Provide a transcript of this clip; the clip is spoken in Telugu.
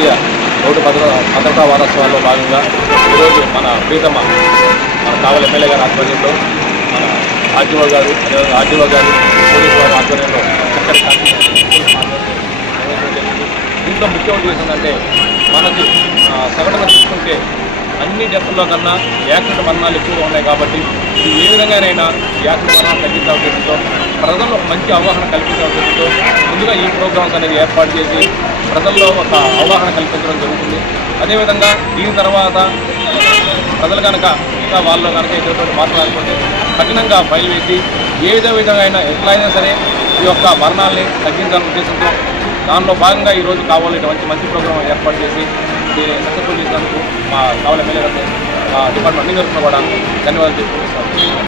జాతీయ రోడ్డు భద్రతా వారోత్సవాల్లో భాగంగా ఈరోజు మన ప్రీతమ్మ మన కావలి ఎమ్మెల్యే గారి ఆధ్వర్యంలో మన ఆర్టీఓ గారు పోలీసు వారి ఆధ్వర్యంలో చక్కటి దీంట్లో ముఖ్య ఉద్దేశం ఏంటంటే మనకి సగటున తీసుకుంటే అన్ని డెత్తుల్లో కన్నా యాక్సిడెంట్ మరణాలు ఎక్కువగా ఉన్నాయి కాబట్టి ఇది ఏ విధంగానైనా యాక్సిడెంట్ మరణాలు తగ్గించే ఉద్దేశంతో ప్రజల్లో మంచి అవగాహన కల్పించే ఉద్దేశంతో ముందుగా ఈ ప్రోగ్రామ్స్ అనేది ఏర్పాటు చేసి ప్రజల్లో ఒక అవగాహన కల్పించడం జరుగుతుంది. అదేవిధంగా దీని తర్వాత ప్రజలు కనుక ఇంకా వాళ్ళు కనుక ఎటువంటి మార్పులు అనుకుంటే కఠినంగా ఫైల్ వేసి ఏ విధంగా ఎట్లా అయినా సరే ఈ యొక్క మరణాలని తగ్గించాలనే ఉద్దేశంతో దానిలో భాగంగా ఈరోజు కావాలి మంచి ప్రోగ్రాం ఏర్పాటు చేసి దీన్ని సక్సెస్ఫుల్ చేసినందుకు మా కావలి ఎమ్మెల్యే గారి డిపార్ట్మెంట్ అన్ని తరఫున కూడా ధన్యవాదాలు తెలుపుతున్నాను.